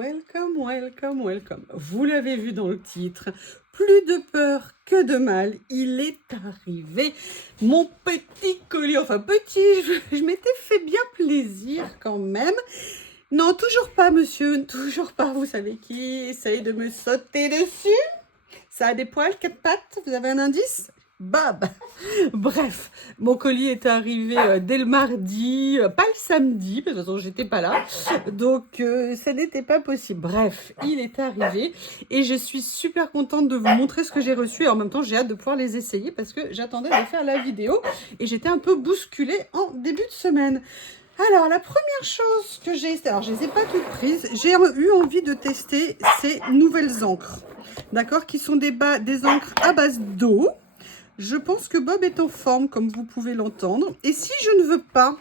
welcome, welcome, welcome. Vous l'avez vu dans le titre, plus de peur que de mal, il est arrivé. Mon petit colis, enfin petit, je m'étais fait bien plaisir quand même. Non, toujours pas monsieur, toujours pas, vous savez qui essaye de me sauter dessus. Ça a des poils, 4 pattes, vous avez un indice? Bab. Bref, mon colis est arrivé dès le mardi, pas le samedi, parce que de toute façon j'étais pas là, donc ça n'était pas possible. Bref, il est arrivé et je suis super contente de vous montrer ce que j'ai reçu et en même temps j'ai hâte de pouvoir les essayer parce que j'attendais de faire la vidéo et j'étais un peu bousculée en début de semaine. Alors, la première chose que j'ai, alors je les ai pas toutes prises, j'ai eu envie de tester ces nouvelles encres, d'accord, qui sont des encres à base d'eau. Je pense que Bob est en forme, comme vous pouvez l'entendre. Et si je ne veux pas,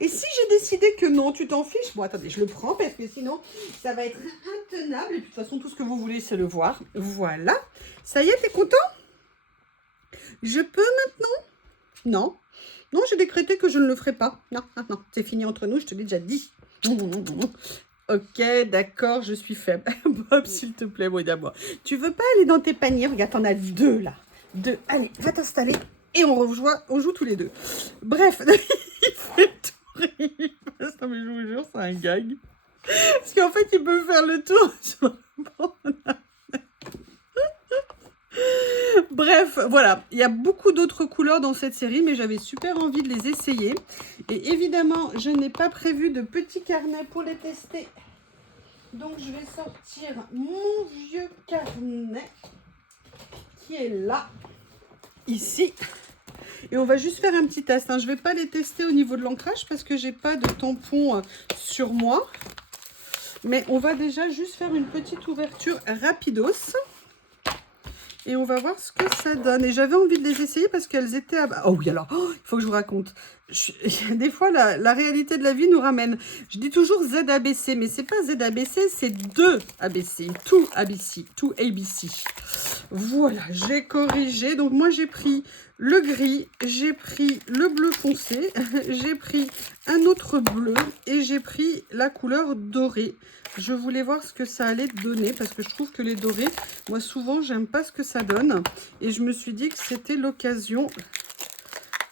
et si j'ai décidé que non, tu t'en fiches, bon, attendez, je le prends parce que sinon, ça va être intenable. Et puis, de toute façon, tout ce que vous voulez, c'est le voir. Voilà. Ça y est, t'es content? Je peux maintenant? Non. Non, j'ai décrété que je ne le ferai pas. Non, non, non, c'est fini entre nous, je te l'ai déjà dit. Ok, d'accord, je suis faible. Bob, s'il te plaît, moi d'abord. Tu veux pas aller dans tes paniers? Regarde, t'en as deux, là. Deux. Allez, va t'installer et on joue tous les deux. Bref, il fait tout rire. Non, mais je vous jure, c'est un gag. Parce qu'en fait, il peut faire le tour sur le promenade. Bref, voilà, il y a beaucoup d'autres couleurs dans cette série, mais j'avais super envie de les essayer. Et évidemment, je n'ai pas prévu de petits carnets pour les tester. Donc, je vais sortir mon vieux carnet qui est là, ici. Et on va juste faire un petit test. Je ne vais pas les tester au niveau de l'ancrage parce que j'ai pas de tampon sur moi. Mais on va déjà juste faire une petite ouverture rapidos. Et on va voir ce que ça donne. Et j'avais envie de les essayer parce qu'elles étaient à... Oh oui, alors, il faut que je vous raconte. Des fois, la réalité de la vie nous ramène. Je dis toujours ZABC, mais c'est pas ZABC, c'est 2 ABC. Tout ABC, tout ABC. Voilà, j'ai corrigé. Donc moi, j'ai pris le gris, j'ai pris le bleu foncé, j'ai pris un autre bleu et j'ai pris la couleur dorée. Je voulais voir ce que ça allait donner parce que je trouve que les dorés, moi souvent, j'aime pas ce que ça donne. Et je me suis dit que c'était l'occasion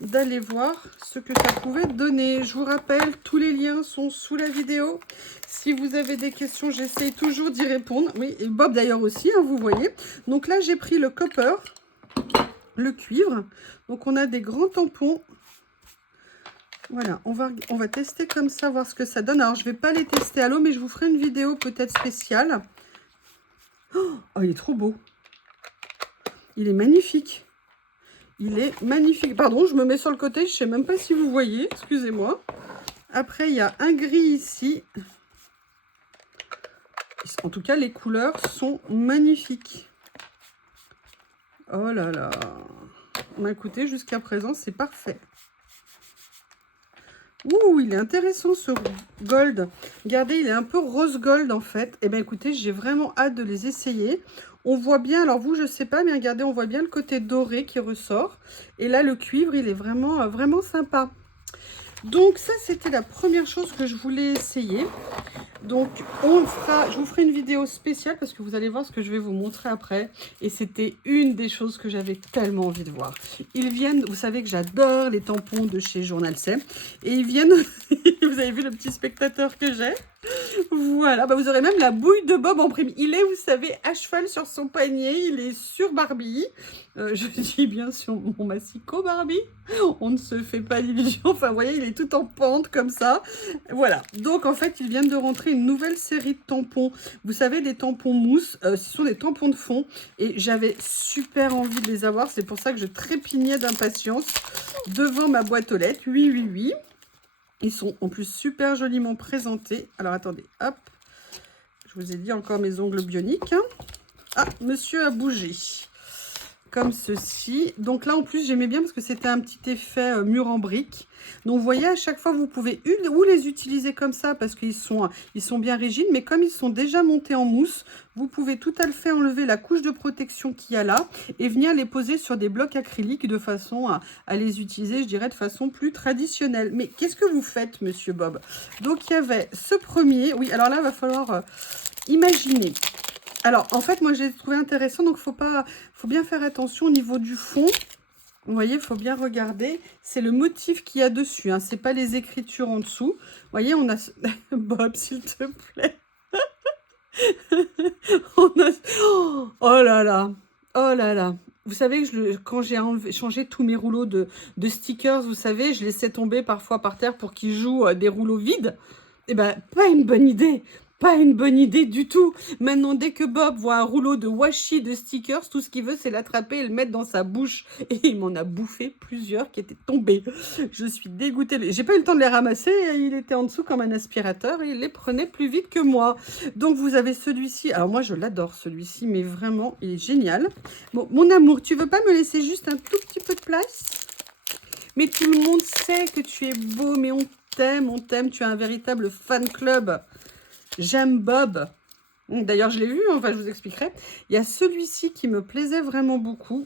d'aller voir ce que ça pouvait donner. Je vous rappelle, tous les liens sont sous la vidéo. Si vous avez des questions, j'essaye toujours d'y répondre. Oui, et Bob d'ailleurs aussi, vous voyez. Donc là, j'ai pris le copper, le cuivre. Donc on a des grands tampons. Voilà, on va tester comme ça, voir ce que ça donne. Alors, je ne vais pas les tester à l'eau, mais je vous ferai une vidéo peut-être spéciale. Oh, il est trop beau. Il est magnifique. Il est magnifique. Pardon, je me mets sur le côté. Je ne sais même pas si vous voyez. Excusez-moi. Après, il y a un gris ici. En tout cas, les couleurs sont magnifiques. Oh là là. Écoutez, jusqu'à présent, c'est parfait. Ouh, il est intéressant ce gold. Regardez, il est un peu rose gold en fait. Eh bien écoutez, j'ai vraiment hâte de les essayer. On voit bien, alors vous je sais pas, mais regardez, on voit bien le côté doré qui ressort. Et là le cuivre, il est vraiment, vraiment sympa. Donc ça, c'était la première chose que je voulais essayer. Donc je vous ferai une vidéo spéciale parce que vous allez voir ce que je vais vous montrer après. Et c'était une des choses que j'avais tellement envie de voir. Ils viennent, vous savez que j'adore les tampons de chez Journal C. Et ils viennent, vous avez vu le petit spectateur que j'ai? Voilà, vous aurez même la bouille de Bob en prime. Il est, vous savez, à cheval sur son panier. Il est sur Barbie. Je dis bien sur mon massicot Barbie. On ne se fait pas d'illusions. Enfin, vous voyez, il est tout en pente comme ça. Voilà. Donc, en fait, ils viennent de rentrer une nouvelle série de tampons. Vous savez, des tampons mousse. Ce sont des tampons de fond. Et j'avais super envie de les avoir. C'est pour ça que je trépignais d'impatience devant ma boîte aux lettres. Oui, oui, oui. Ils sont en plus super joliment présentés. Alors, attendez. Hop. Je vous ai dit encore mes ongles bioniques. Ah, monsieur a bougé. comme ceci. Donc là, en plus, j'aimais bien parce que c'était un petit effet mur en brique. Donc, vous voyez, à chaque fois, vous pouvez ou les utiliser comme ça parce qu'ils sont bien rigides. Mais comme ils sont déjà montés en mousse, vous pouvez tout à fait enlever la couche de protection qu'il y a là et venir les poser sur des blocs acryliques de façon à les utiliser, je dirais, de façon plus traditionnelle. Mais qu'est-ce que vous faites, Monsieur Bob? Donc, il y avait ce premier. Oui, alors là, il va falloir imaginer. Alors, en fait, moi, j'ai trouvé intéressant, donc faut bien faire attention au niveau du fond. Vous voyez, il faut bien regarder. C'est le motif qu'il y a dessus, hein. C'est pas les écritures en dessous. Vous voyez, on a... Bob, s'il te plaît. On a... Oh là là. Oh là là. Vous savez que quand j'ai changé tous mes rouleaux de stickers, vous savez, je laissais tomber parfois par terre pour qu'ils jouent des rouleaux vides. Eh ben, pas une bonne idée. Pas une bonne idée du tout. Maintenant, dès que Bob voit un rouleau de washi de stickers, tout ce qu'il veut, c'est l'attraper et le mettre dans sa bouche. Et il m'en a bouffé plusieurs qui étaient tombés. Je suis dégoûtée. J'ai pas eu le temps de les ramasser. Il était en dessous comme un aspirateur et il les prenait plus vite que moi. Donc, vous avez celui-ci. Alors, moi, je l'adore, celui-ci, mais vraiment, il est génial. Bon, mon amour, tu veux pas me laisser juste un tout petit peu de place? Mais tout le monde sait que tu es beau, mais on t'aime. Tu as un véritable fan club. J'aime Bob. D'ailleurs, je l'ai vu, enfin, je vous expliquerai. Il y a celui-ci qui me plaisait vraiment beaucoup.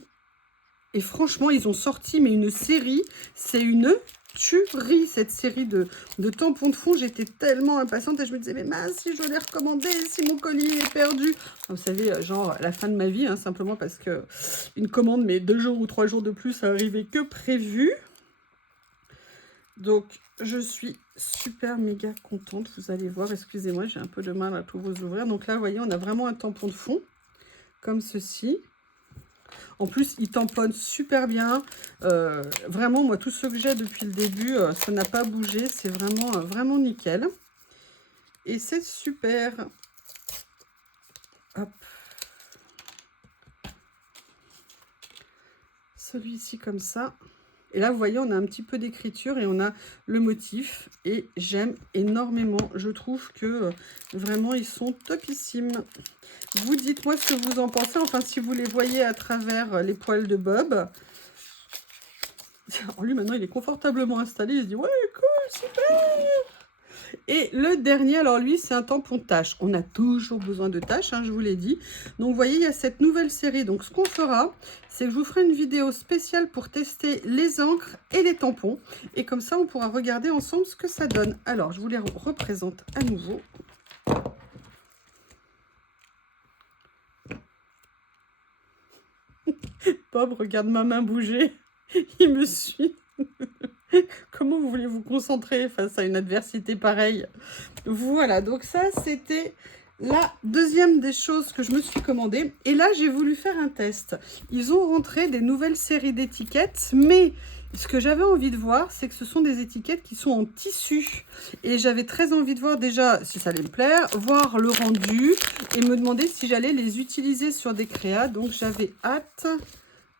Et franchement, ils ont sorti mais une série. C'est une tuerie, cette série de tampons de fond. J'étais tellement impatiente et je me disais, mais mince, si je dois les recommander, si mon colis est perdu. Vous savez, genre, la fin de ma vie, hein, simplement parce que une commande, mais 2 jours ou 3 jours de plus, arrivait que prévu. Donc, je suis super méga contente. Vous allez voir, excusez-moi, j'ai un peu de mal à tout vous ouvrir. Donc là, vous voyez, on a vraiment un tampon de fond, comme ceci. En plus, il tamponne super bien. Vraiment, moi, tous ceux que j'ai depuis le début, ça n'a pas bougé. C'est vraiment, vraiment nickel. Et c'est super. Hop. Celui-ci comme ça. Et là, vous voyez, on a un petit peu d'écriture et on a le motif. Et j'aime énormément. Je trouve que vraiment, ils sont topissimes. Vous dites-moi ce que vous en pensez. Enfin, si vous les voyez à travers les poils de Bob. Alors lui, maintenant, il est confortablement installé. Il se dit, ouais, cool, super. Et le dernier, alors lui, c'est un tampon tache. On a toujours besoin de taches, hein, je vous l'ai dit. Donc, vous voyez, il y a cette nouvelle série. Donc, ce qu'on fera, c'est que je vous ferai une vidéo spéciale pour tester les encres et les tampons. Et comme ça, on pourra regarder ensemble ce que ça donne. Alors, je vous les représente à nouveau. Bob, regarde ma main bouger. Il me suit. Comment vous voulez vous concentrer face à une adversité pareille? Voilà, donc ça, c'était la deuxième des choses que je me suis commandée. Et là, j'ai voulu faire un test. Ils ont rentré des nouvelles séries d'étiquettes, mais ce que j'avais envie de voir, c'est que ce sont des étiquettes qui sont en tissu. Et j'avais très envie de voir déjà si ça allait me plaire, voir le rendu et me demander si j'allais les utiliser sur des créas. Donc, j'avais hâte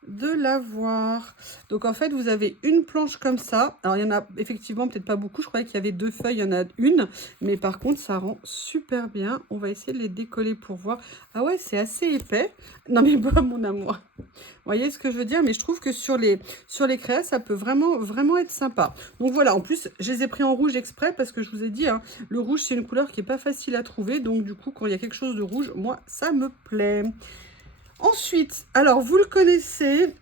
de la voir. Donc en fait vous avez une planche comme ça. Alors il y en a effectivement peut-être pas beaucoup, je croyais qu'il y avait 2 feuilles, il y en a une, mais par contre ça rend super bien. On va essayer de les décoller pour voir. Ah ouais, c'est assez épais. Non mais bon, mon amour, vous voyez ce que je veux dire? Mais je trouve que sur les créas ça peut vraiment être sympa. Donc voilà, en plus je les ai pris en rouge exprès parce que je vous ai dit, hein, le rouge c'est une couleur qui est pas facile à trouver, donc du coup quand il y a quelque chose de rouge, moi ça me plaît. Ensuite, alors vous le connaissez,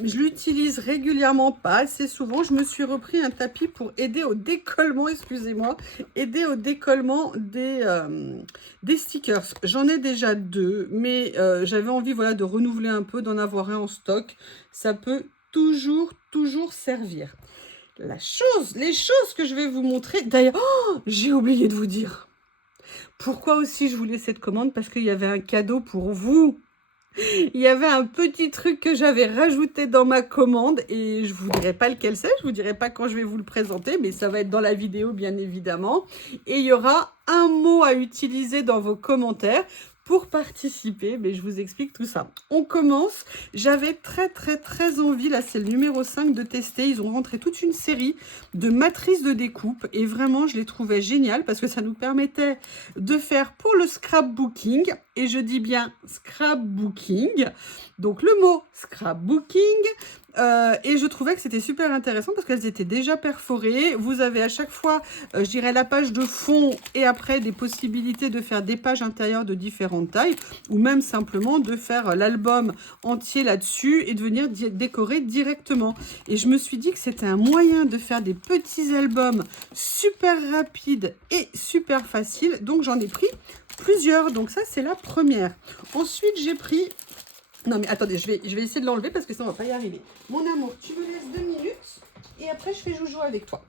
je l'utilise régulièrement, pas assez souvent. Je me suis repris un tapis pour aider au décollement, excusez-moi, aider au décollement des stickers. J'en ai déjà 2, mais j'avais envie, voilà, de renouveler un peu, d'en avoir un en stock. Ça peut toujours servir. Les choses que je vais vous montrer, d'ailleurs, oh, j'ai oublié de vous dire. Pourquoi aussi je voulais cette commande? Parce qu'il y avait un cadeau pour vous. Il y avait un petit truc que j'avais rajouté dans ma commande et je ne vous dirai pas lequel c'est, je ne vous dirai pas quand je vais vous le présenter, mais ça va être dans la vidéo bien évidemment. Et il y aura un mot à utiliser dans vos commentaires pour participer, mais je vous explique tout ça. On commence, j'avais très envie, là c'est le numéro 5 de tester, ils ont rentré toute une série de matrices de découpe et vraiment je les trouvais géniales parce que ça nous permettait de faire pour le scrapbooking, et je dis bien scrapbooking, donc le mot scrapbooking, et je trouvais que c'était super intéressant parce qu'elles étaient déjà perforées. Vous avez à chaque fois, je dirais, la page de fond et après des possibilités de faire des pages intérieures de différentes tailles ou même simplement de faire l'album entier là-dessus et de venir décorer directement. Et je me suis dit que c'était un moyen de faire des petits albums super rapides et super faciles. Donc j'en ai pris plusieurs. Donc ça, c'est la première. Ensuite, j'ai pris... Non mais attendez, je vais essayer de l'enlever parce que ça on va pas y arriver. Mon amour, tu me laisses 2 minutes et après je fais joujou avec toi.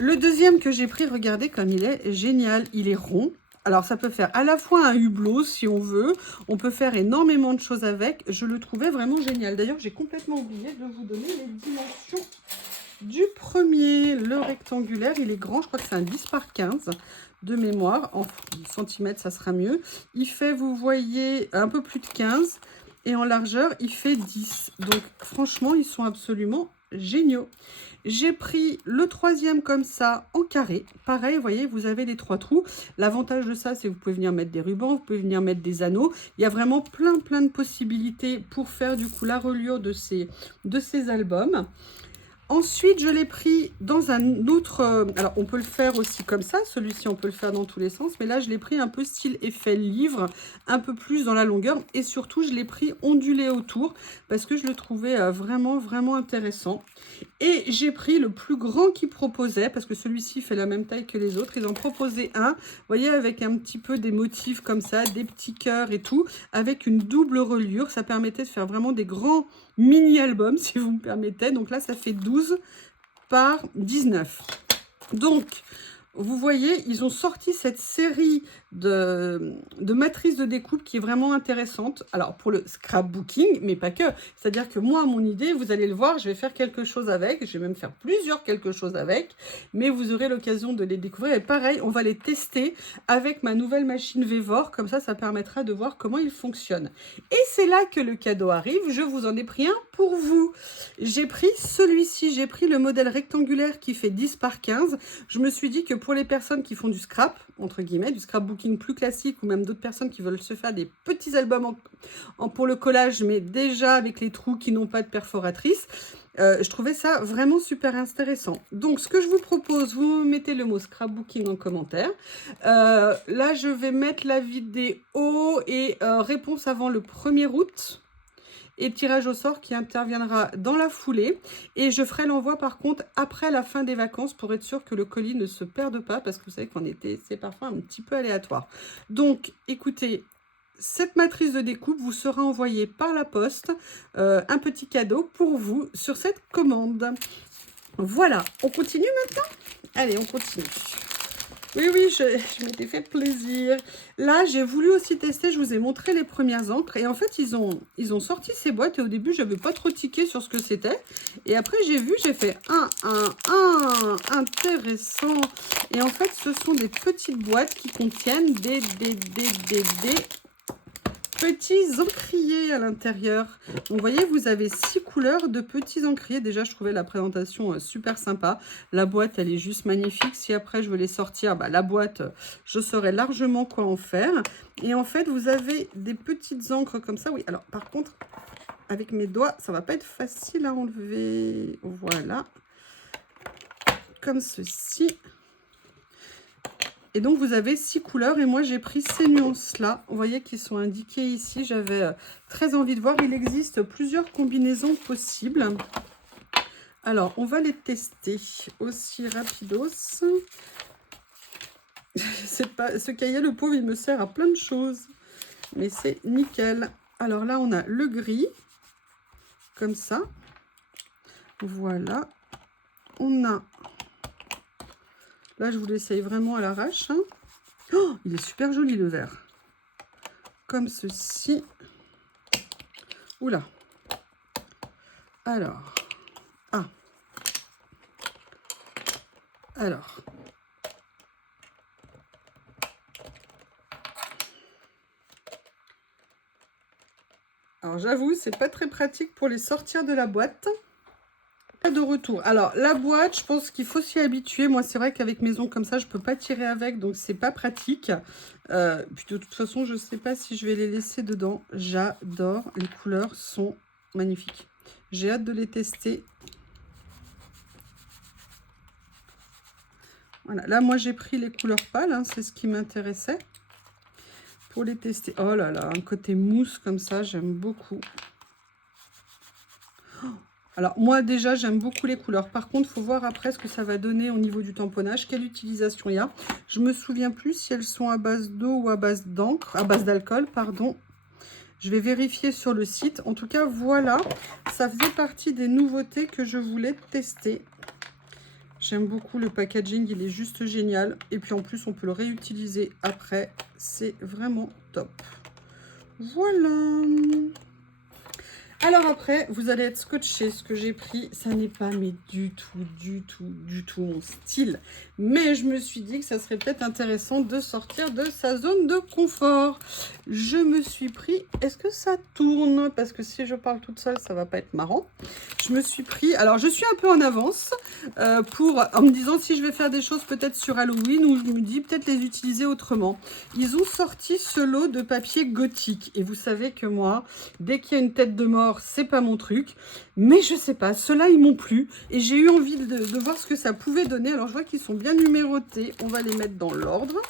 Le deuxième que j'ai pris, regardez comme il est génial. Il est rond. Alors ça peut faire à la fois un hublot si on veut. On peut faire énormément de choses avec. Je le trouvais vraiment génial. D'ailleurs, j'ai complètement oublié de vous donner les dimensions du premier. Le rectangulaire, il est grand. Je crois que c'est un 10 par 15 de mémoire. En centimètres, ça sera mieux. Il fait, vous voyez, un peu plus de 15. Et en largeur, il fait 10. Donc, franchement, ils sont absolument géniaux. J'ai pris le troisième comme ça, en carré. Pareil, vous voyez, vous avez les 3 trous. L'avantage de ça, c'est que vous pouvez venir mettre des rubans, vous pouvez venir mettre des anneaux. Il y a vraiment plein de possibilités pour faire, du coup, la reliure de ces albums. Ensuite, je l'ai pris dans un autre... alors, on peut le faire aussi comme ça. Celui-ci, on peut le faire dans tous les sens. Mais là, je l'ai pris un peu style effet livre, un peu plus dans la longueur. Et surtout, je l'ai pris ondulé autour parce que je le trouvais vraiment intéressant. Et j'ai pris le plus grand qu'ils proposaient parce que celui-ci fait la même taille que les autres. Ils en proposaient un, vous voyez, avec un petit peu des motifs comme ça, des petits cœurs et tout, avec une double reliure. Ça permettait de faire vraiment des grands mini-albums, si vous me permettez. Donc là, ça fait 12 par 19. Donc, vous voyez, ils ont sorti cette série de matrices de découpe qui est vraiment intéressante. Alors, pour le scrapbooking, mais pas que. C'est-à-dire que moi, mon idée, vous allez le voir, je vais faire quelque chose avec. Je vais même faire plusieurs quelque chose avec. Mais vous aurez l'occasion de les découvrir. Et pareil, on va les tester avec ma nouvelle machine Vévor. Comme ça permettra de voir comment ils fonctionnent. Et c'est là que le cadeau arrive. Je vous en ai pris un pour vous. J'ai pris celui-ci. J'ai pris le modèle rectangulaire qui fait 10 par 15. Je me suis dit que pour les personnes qui font du scrap, entre guillemets, du scrapbooking plus classique, ou même d'autres personnes qui veulent se faire des petits albums pour le collage, mais déjà avec les trous qui n'ont pas de perforatrice, je trouvais ça vraiment super intéressant. Donc, ce que je vous propose, vous mettez le mot scrapbooking en commentaire. Là, je vais mettre la vidéo et réponse avant le 1er août. Et tirage au sort qui interviendra dans la foulée. Et je ferai l'envoi par contre après la fin des vacances pour être sûr que le colis ne se perde pas parce que vous savez qu'en été, c'est parfois un petit peu aléatoire. Donc, écoutez, cette matrice de découpe vous sera envoyée par la poste. Un petit cadeau pour vous sur cette commande. Voilà, on continue maintenant? Allez, on continue. Oui, je m'étais fait plaisir. Là, j'ai voulu aussi tester, je vous ai montré les premières encres. Et en fait, ils ont sorti ces boîtes. Et au début, je n'avais pas trop tiqué sur ce que c'était. Et après, j'ai fait intéressant. Et en fait, ce sont des petites boîtes qui contiennent des petits encriers à l'intérieur. Donc, vous voyez, vous avez 6 couleurs de petits encriers. Déjà, je trouvais la présentation super sympa. La boîte, elle est juste magnifique. Si après, je veux les sortir, bah, la boîte, je saurais largement quoi en faire. Et en fait, vous avez des petites encres comme ça. Oui, alors, par contre, avec mes doigts, ça va pas être facile à enlever. Voilà. Comme ceci. Et donc, vous avez 6 couleurs et moi, j'ai pris ces nuances-là. Vous voyez qu'ils sont indiqués ici. J'avais très envie de voir. Il existe plusieurs combinaisons possibles. Alors, on va les tester aussi rapidos. Ce cahier, le pauvre, il me sert à plein de choses. Mais c'est nickel. Alors là, on a le gris. Comme ça. Voilà. On a... Là, je vous l'essaye vraiment à l'arrache. Hein. Oh, il est super joli, le vert. Comme ceci. Oula. Alors. Ah. Alors. Alors j'avoue, c'est pas très pratique pour les sortir de la boîte. De retour. Alors la boîte, je pense qu'il faut s'y habituer. Moi, c'est vrai qu'avec mes ongles comme ça, je peux pas tirer avec, donc c'est pas pratique. Puis de toute façon, je sais pas si je vais les laisser dedans. J'adore. Les couleurs sont magnifiques. J'ai hâte de les tester. Voilà. Là, moi, j'ai pris les couleurs pâles. Hein, c'est ce qui m'intéressait pour les tester. Oh là là, un côté mousse comme ça, j'aime beaucoup. Alors, moi, déjà, j'aime beaucoup les couleurs. Par contre, il faut voir après ce que ça va donner au niveau du tamponnage. Quelle utilisation il y a. Je me souviens plus si elles sont à base d'eau ou à base d'encre, à base d'alcool, pardon. Je vais vérifier sur le site. En tout cas, voilà. Ça faisait partie des nouveautés que je voulais tester. J'aime beaucoup le packaging. Il est juste génial. Et puis, en plus, on peut le réutiliser après. C'est vraiment top. Voilà. Alors après, vous allez être scotché. Ce que j'ai pris, ça n'est pas mais du tout mon style. Mais je me suis dit que ça serait peut-être intéressant de sortir de sa zone de confort. Je me suis pris... Est-ce que ça tourne? Parce que si je parle toute seule, ça va pas être marrant. Je me suis pris... Alors, je suis un peu en avance en me disant si je vais faire des choses peut-être sur Halloween ou je me dis peut-être les utiliser autrement. Ils ont sorti ce lot de papier gothique. Et vous savez que moi, dès qu'il y a une tête de mort, c'est pas mon truc, mais je sais pas, ceux-là ils m'ont plu et j'ai eu envie de voir ce que ça pouvait donner. Alors je vois qu'ils sont bien numérotés, on va les mettre dans l'ordre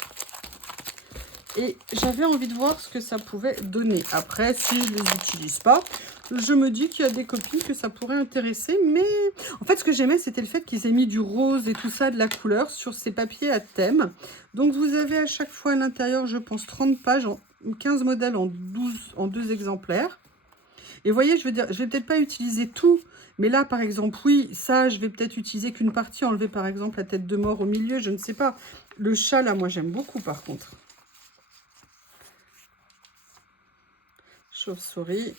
et j'avais envie de voir ce que ça pouvait donner. Après, si je les utilise pas, je me dis qu'il y a des copines que ça pourrait intéresser, mais en fait ce que j'aimais c'était le fait qu'ils aient mis du rose et tout ça, de la couleur sur ces papiers à thème. Donc vous avez à chaque fois à l'intérieur, je pense 30 pages, 15 modèles en 2 exemplaires. Et vous voyez, je veux dire, je vais peut-être pas utiliser tout, mais là, par exemple, oui, ça, je vais peut-être utiliser qu'une partie, enlever, par exemple, la tête de mort au milieu, je ne sais pas. Le chat, là, moi, j'aime beaucoup, par contre. Chauve-souris.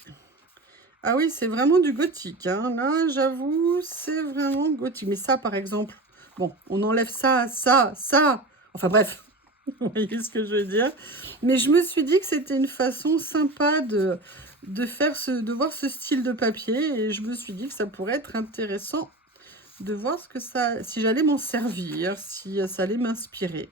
Ah oui, c'est vraiment du gothique, hein. Là, j'avoue, c'est vraiment gothique. Mais ça, par exemple, bon, on enlève ça, ça. Enfin, bref, vous voyez ce que je veux dire. Mais je me suis dit que c'était une façon sympa de voir ce style de papier et je me suis dit que ça pourrait être intéressant de voir ce que ça, si j'allais m'en servir, si ça allait m'inspirer.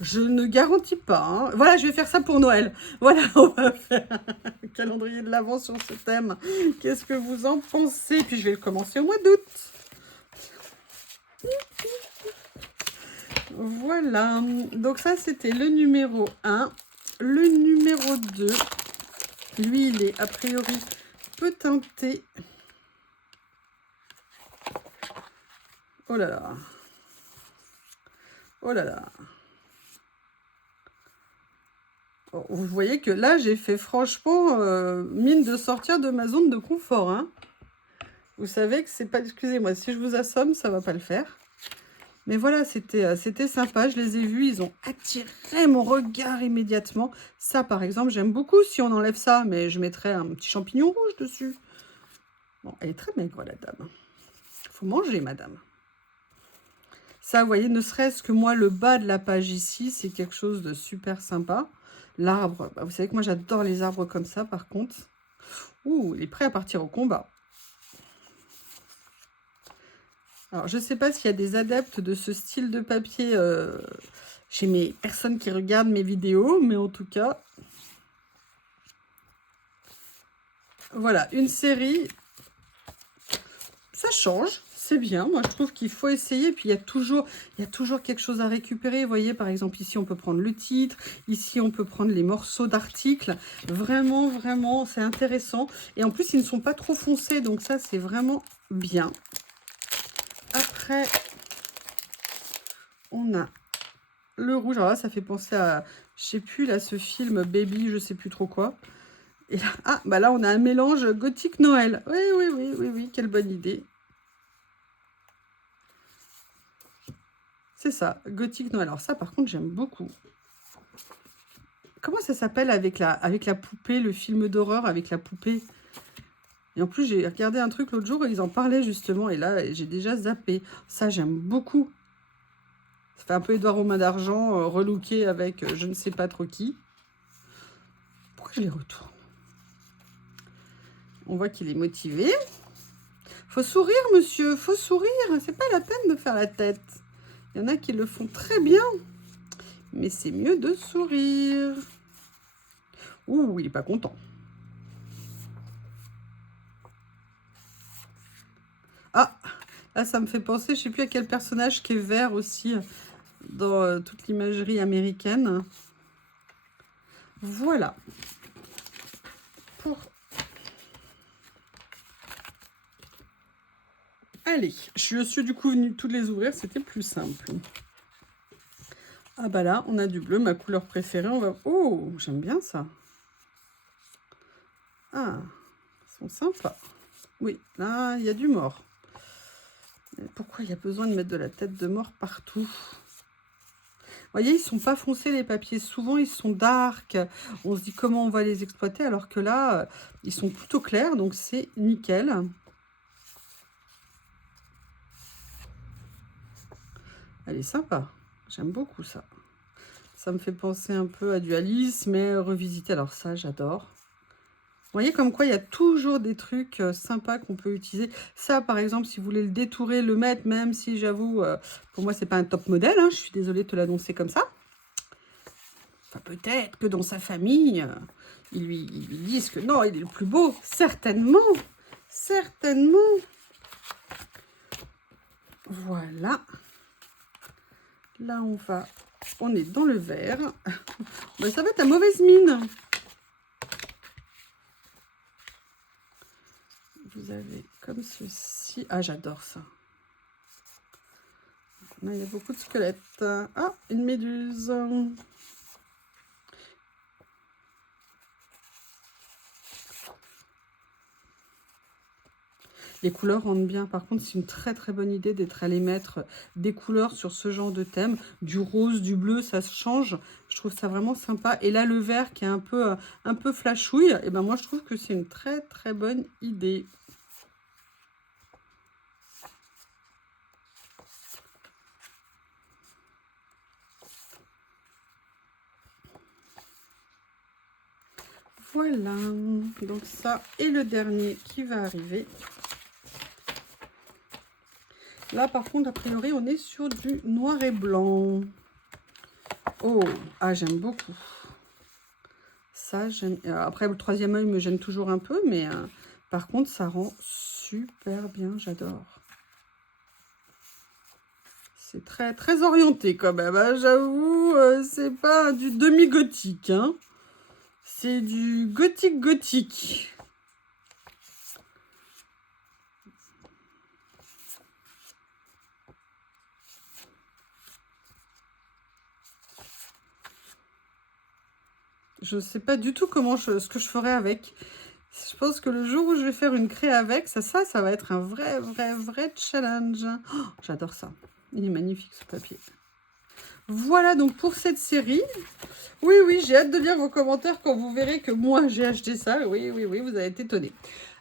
Je ne garantis pas. Hein. Voilà, je vais faire ça pour Noël. Voilà, on va faire un calendrier de l'Avent sur ce thème. Qu'est-ce que vous en pensez? Puis je vais le commencer au mois d'août. Voilà. Donc ça, c'était le numéro 1. Le numéro 2. Lui, il est a priori peu teinté. Oh là là. Oh là là. Oh, vous voyez que là, j'ai fait franchement mine de sortir de ma zone de confort. Hein. Vous savez que c'est pas... Excusez-moi, si je vous assomme, ça va pas le faire. Mais voilà, c'était sympa. Je les ai vus, ils ont attiré mon regard immédiatement. Ça, par exemple, j'aime beaucoup si on enlève ça, mais je mettrais un petit champignon rouge dessus. Bon, elle est très maigre, la dame. Il faut manger, madame. Ça, vous voyez, ne serait-ce que moi, le bas de la page ici, c'est quelque chose de super sympa. L'arbre, bah, vous savez que moi, j'adore les arbres comme ça, par contre. Ouh, il est prêt à partir au combat. Alors, je ne sais pas s'il y a des adeptes de ce style de papier chez mes personnes qui regardent mes vidéos, mais en tout cas, voilà, une série, ça change. C'est bien, moi je trouve qu'il faut essayer, puis il y a toujours quelque chose à récupérer. Vous voyez, par exemple, ici on peut prendre le titre, ici on peut prendre les morceaux d'articles. Vraiment, vraiment, c'est intéressant. Et en plus, ils ne sont pas trop foncés, donc ça, c'est vraiment bien. Après, on a le rouge. Alors là, ça fait penser à, je sais plus, là, ce film Baby, je sais plus trop quoi. Et là, ah, bah là, on a un mélange gothique Noël. Oui, quelle bonne idée. C'est ça, gothique Noël. Alors ça, par contre, j'aime beaucoup. Comment ça s'appelle avec la poupée, le film d'horreur avec la poupée? Et en plus, j'ai regardé un truc l'autre jour et ils en parlaient justement. Et là, j'ai déjà zappé. Ça, j'aime beaucoup. Ça fait un peu Édouard aux mains d'argent, relooké avec je ne sais pas trop qui. Pourquoi je les retourne? On voit qu'il est motivé. Faut sourire, monsieur, faut sourire. C'est pas la peine de faire la tête. Il y en a qui le font très bien. Mais c'est mieux de sourire. Ouh, il est pas content. Ah, là, ça me fait penser, je sais plus à quel personnage qui est vert aussi dans toute l'imagerie américaine. Voilà. Allez, je suis du coup venue toutes les ouvrir, c'était plus simple. Ah bah là, on a du bleu, ma couleur préférée. On va... Oh, j'aime bien ça. Ah, ils sont sympas. Oui, là, il y a du mort. Pourquoi il y a besoin de mettre de la tête de mort partout? Vous voyez, ils sont pas foncés les papiers. Souvent, ils sont dark. On se dit comment on va les exploiter, alors que là, ils sont plutôt clairs, donc c'est nickel. Elle est sympa. J'aime beaucoup ça. Ça me fait penser un peu à du Alice, mais revisité. Alors ça, j'adore. Vous voyez comme quoi il y a toujours des trucs sympas qu'on peut utiliser. Ça, par exemple, si vous voulez le détourer, le mettre, même si j'avoue, pour moi, c'est pas un top modèle. Hein, je suis désolée de te l'annoncer comme ça. Enfin, peut-être que dans sa famille, ils lui disent que non, il est le plus beau. Certainement. Certainement. Voilà. Là, on est dans le vert. Ben, ça va être à mauvaise mine. Vous avez comme ceci. Ah, j'adore ça. Là, il y a beaucoup de squelettes. Ah, une méduse. Les couleurs rendent bien. Par contre, c'est une très très bonne idée d'être allé mettre des couleurs sur ce genre de thème. Du rose, du bleu, ça se change. Je trouve ça vraiment sympa. Et là, le vert qui est un peu flashouille, et ben moi, je trouve que c'est une très très bonne idée. Voilà. Donc ça, et le dernier qui va arriver. Là, par contre, a priori, on est sur du noir et blanc. Oh, ah, j'aime beaucoup. Ça, j'aime. Après, le troisième œil me gêne toujours un peu, mais par contre, ça rend super bien. J'adore. C'est très, très orienté quand même. Hein, j'avoue, c'est pas du demi-gothique. Hein. C'est du gothique-gothique. Je ne sais pas du tout ce que je ferai avec. Je pense que le jour où je vais faire une cré avec, ça va être un vrai challenge. Oh, j'adore ça. Il est magnifique ce papier. Voilà donc pour cette série. Oui, j'ai hâte de lire vos commentaires quand vous verrez que moi j'ai acheté ça. Oui, vous allez être étonnés.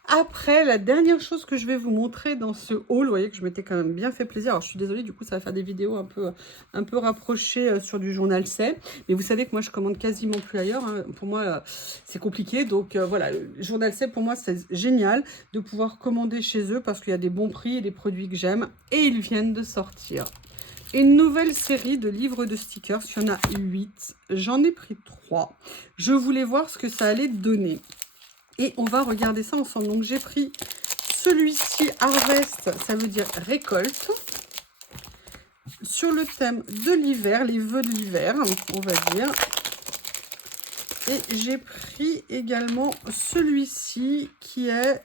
Après, la dernière chose que je vais vous montrer dans ce haul, vous voyez que je m'étais quand même bien fait plaisir. Alors, je suis désolée, du coup, ça va faire des vidéos un peu rapprochées sur du journal C. Mais vous savez que moi, je commande quasiment plus ailleurs. Hein. Pour moi, c'est compliqué. Donc, voilà, le journal C, pour moi, c'est génial de pouvoir commander chez eux parce qu'il y a des bons prix et des produits que j'aime. Et ils viennent de sortir une nouvelle série de livres de stickers. Il y en a 8. J'en ai pris 3. Je voulais voir ce que ça allait donner. Et on va regarder ça ensemble. Donc, j'ai pris celui-ci, Harvest, ça veut dire récolte. Sur le thème de l'hiver, les vœux de l'hiver, on va dire. Et j'ai pris également celui-ci qui est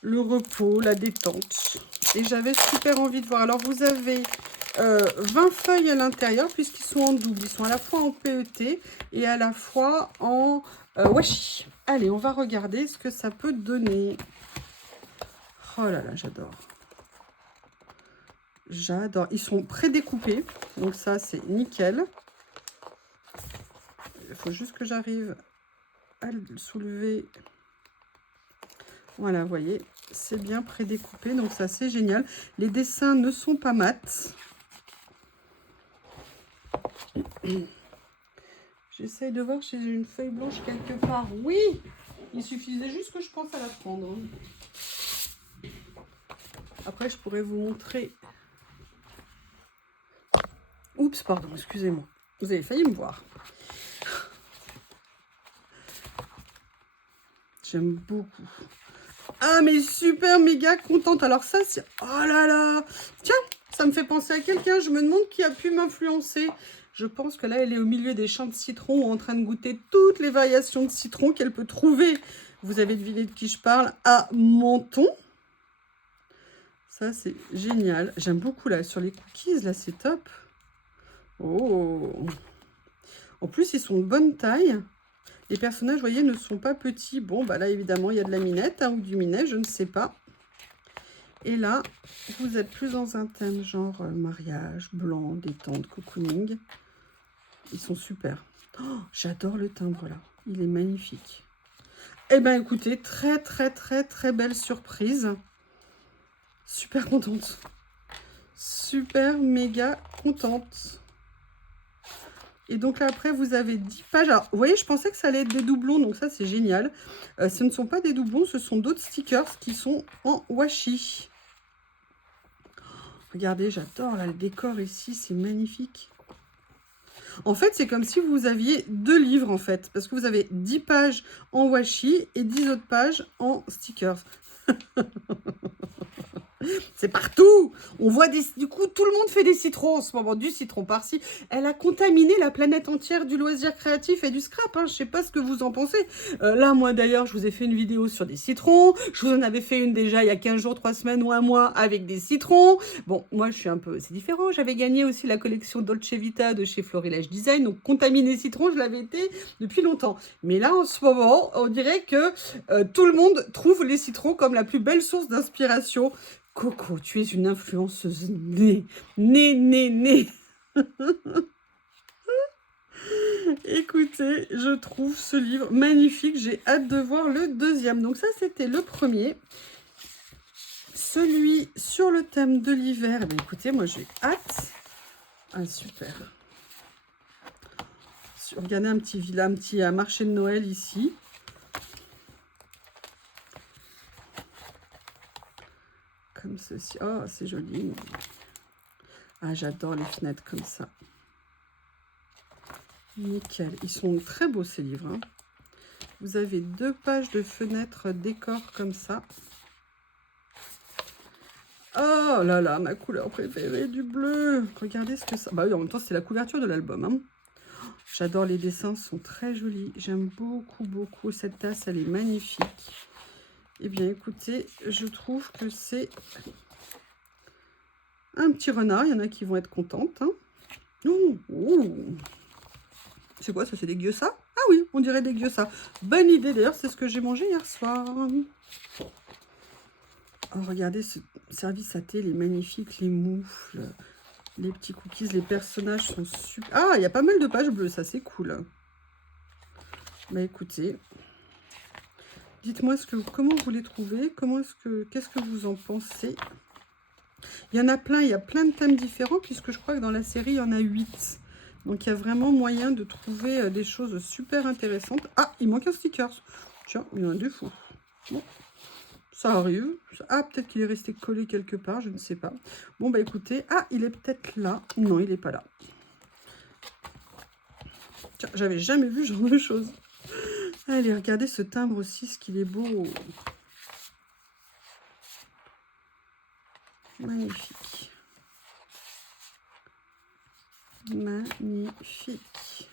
le repos, la détente. Et j'avais super envie de voir. Alors, vous avez 20 feuilles à l'intérieur puisqu'ils sont en double. Ils sont à la fois en PET et à la fois en washi. Allez, on va regarder ce que ça peut donner. Oh là là, j'adore. J'adore. Ils sont prédécoupés. Donc ça, c'est nickel. Il faut juste que j'arrive à le soulever. Voilà, vous voyez, c'est bien prédécoupé. Donc ça, c'est génial. Les dessins ne sont pas mat. J'essaye de voir si j'ai une feuille blanche quelque part. Oui! Il suffisait juste que je pense à la prendre. Hein. Après, je pourrais vous montrer... Oups, pardon, excusez-moi. Vous avez failli me voir. J'aime beaucoup. Ah, mais super, méga contente. Alors ça, c'est... Oh là là. Tiens, ça me fait penser à quelqu'un. Je me demande qui a pu m'influencer. Je pense que là, elle est au milieu des champs de citron, en train de goûter toutes les variations de citron qu'elle peut trouver. Vous avez deviné de qui je parle? À Menton. Ça, c'est génial. J'aime beaucoup, là, sur les cookies, là, c'est top. Oh. En plus, ils sont de bonne taille. Les personnages, vous voyez, ne sont pas petits. Bon, bah là, évidemment, il y a de la minette hein, ou du minet, je ne sais pas. Et là, vous êtes plus dans un thème genre mariage, blanc, détente, cocooning. Ils sont super. Oh, j'adore le timbre, là. Il est magnifique. Eh bien, écoutez, très belle surprise. Super contente. Super, méga contente. Et donc là, après, vous avez 10 pages. Alors, vous voyez, je pensais que ça allait être des doublons, donc ça, c'est génial. Ce ne sont pas des doublons, ce sont d'autres stickers qui sont en washi. Regardez, j'adore là, le décor ici, c'est magnifique. En fait, c'est comme si vous aviez 2 livres, en fait. Parce que vous avez 10 pages en washi et 10 autres pages en stickers. C'est partout. On voit des... Du coup, tout le monde fait des citrons en ce moment, du citron par-ci. Elle a contaminé la planète entière du loisir créatif et du scrap. Hein. Je sais pas ce que vous en pensez. Là, moi, d'ailleurs, je vous ai fait une vidéo sur des citrons. Je vous en avais fait une déjà il y a 15 jours, 3 semaines ou un mois avec des citrons. Bon, moi, je suis un peu... C'est différent. J'avais gagné aussi la collection Dolce Vita de chez Florilège Design. Donc, contaminer citron, je l'avais été depuis longtemps. Mais là, en ce moment, on dirait que tout le monde trouve les citrons comme la plus belle source d'inspiration. Coco, tu es une influenceuse née. Écoutez, je trouve ce livre magnifique. J'ai hâte de voir le deuxième. Donc ça, c'était le premier. Celui sur le thème de l'hiver. Eh écoutez, moi, j'ai hâte. Ah, super. Regardez un petit marché de Noël ici. Comme ceci. Oh, c'est joli. Ah, j'adore les fenêtres comme ça. Nickel. Ils sont très beaux, ces livres. Hein. Vous avez 2 pages de fenêtres décor comme ça. Oh là là, ma couleur préférée, du bleu. Regardez ce que ça... Bah oui, en même temps, c'est la couverture de l'album. Hein. J'adore les dessins, sont très jolis. J'aime beaucoup. Cette tasse, elle est magnifique. Eh bien, écoutez, je trouve que c'est un petit renard. Il y en a qui vont être contentes. Hein. C'est quoi ça? C'est des gyoza? Ah oui, on dirait des gyoza. Bonne idée, d'ailleurs, c'est ce que j'ai mangé hier soir. Oh, regardez ce service à thé, il est magnifique, les moufles, les petits cookies, les personnages sont super... Ah, il y a pas mal de pages bleues, ça c'est cool. Bah écoutez, dites-moi comment vous les trouvez, qu'est-ce que vous en pensez? Il y en a plein, il y a plein de thèmes différents, puisque je crois que dans la série, il y en a 8. Donc, il y a vraiment moyen de trouver des choses super intéressantes. Ah, il manque un sticker. Tiens, il y en a 2 fous. Bon, ça arrive. Ah, peut-être qu'il est resté collé quelque part, je ne sais pas. Bon, bah écoutez. Ah, il est peut-être là. Non, il n'est pas là. Tiens, j'avais jamais vu ce genre de choses. Allez, regardez ce timbre aussi, ce qu'il est beau. Magnifique. Magnifique.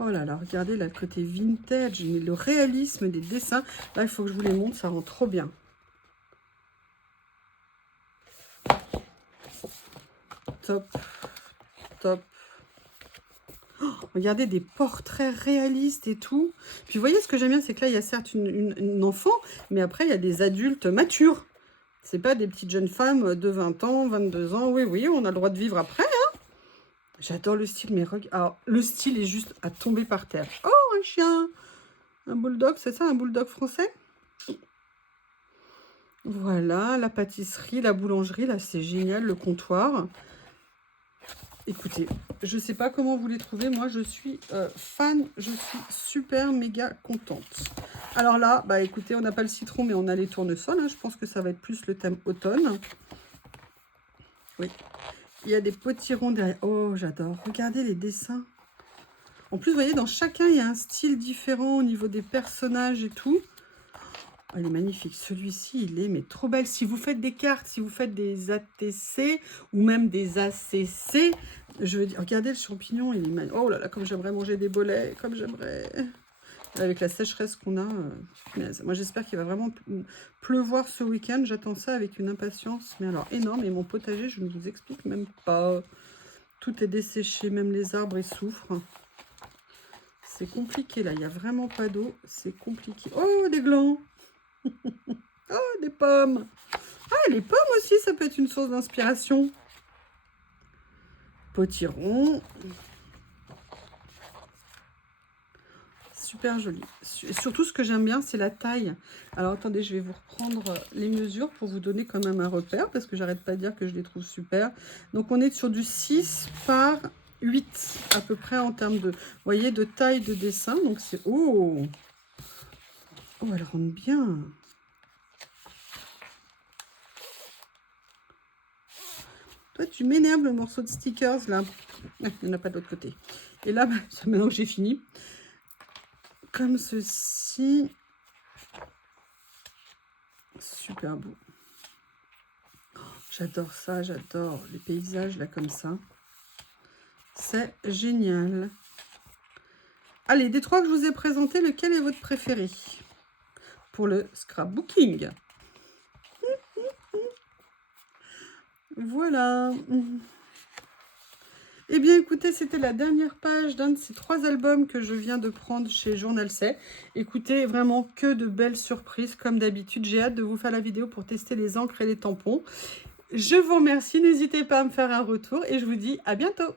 Oh là là, regardez là, le côté vintage, le réalisme des dessins. Là, il faut que je vous les montre, ça rend trop bien. Top. Oh, regardez des portraits réalistes et tout. Puis vous voyez, ce que j'aime bien, c'est que là, il y a certes une enfant, mais après, il y a des adultes matures. C'est pas des petites jeunes femmes de 20 ans, 22 ans. Oui, on a le droit de vivre après. Hein. J'adore le style, mais regarde. Alors, le style est juste à tomber par terre. Oh, un chien. Un bulldog, c'est ça, un bulldog français? Voilà, la pâtisserie, la boulangerie, là, c'est génial, le comptoir. écoutez, je sais pas comment vous les trouvez. Moi, je suis fan. Je suis super méga contente. Alors là, bah écoutez, on n'a pas le citron, mais on a les tournesols. Hein. Je pense que ça va être plus le thème automne. Oui. Il y a des potirons derrière. Oh, j'adore. Regardez les dessins. En plus, vous voyez, dans chacun, il y a un style différent au niveau des personnages et tout. Oh, elle est magnifique. Celui-ci, il est mais trop belle. Si vous faites des cartes, si vous faites des ATC ou même des ACC, je veux dire, regardez le champignon, il est magnifique. Oh là là, comme j'aimerais manger des bolets, comme j'aimerais. Avec la sécheresse qu'on a, moi j'espère qu'il va vraiment pleuvoir ce week-end. J'attends ça avec une impatience, mais alors énorme. Et mon potager, je ne vous explique même pas. Tout est desséché, même les arbres, ils souffrent. C'est compliqué là, il n'y a vraiment pas d'eau. C'est compliqué. Oh, des glands. Oh, des pommes. Ah, les pommes aussi, ça peut être une source d'inspiration. Potiron. Super joli. Et surtout, ce que j'aime bien, c'est la taille. Alors, attendez, je vais vous reprendre les mesures pour vous donner quand même un repère, parce que j'arrête pas de dire que je les trouve super. Donc, on est sur du 6 par 8, à peu près, en termes de, vous voyez, de taille de dessin. Donc, c'est... Oh! Oh, elle rentre bien. Toi, tu m'énerves, le morceau de stickers, là. Ah, il n'y en a pas de l'autre côté. Et là, maintenant que j'ai fini... Comme ceci. Super beau. Oh, j'adore ça, j'adore les paysages là comme ça. C'est génial. Allez, des trois que je vous ai présentés, lequel est votre préféré pour le scrapbooking? Voilà. Eh bien, écoutez, c'était la dernière page d'un de ces 3 albums que je viens de prendre chez Journal C. Écoutez, vraiment que de belles surprises, comme d'habitude. J'ai hâte de vous faire la vidéo pour tester les encres et les tampons. Je vous remercie, n'hésitez pas à me faire un retour et je vous dis à bientôt.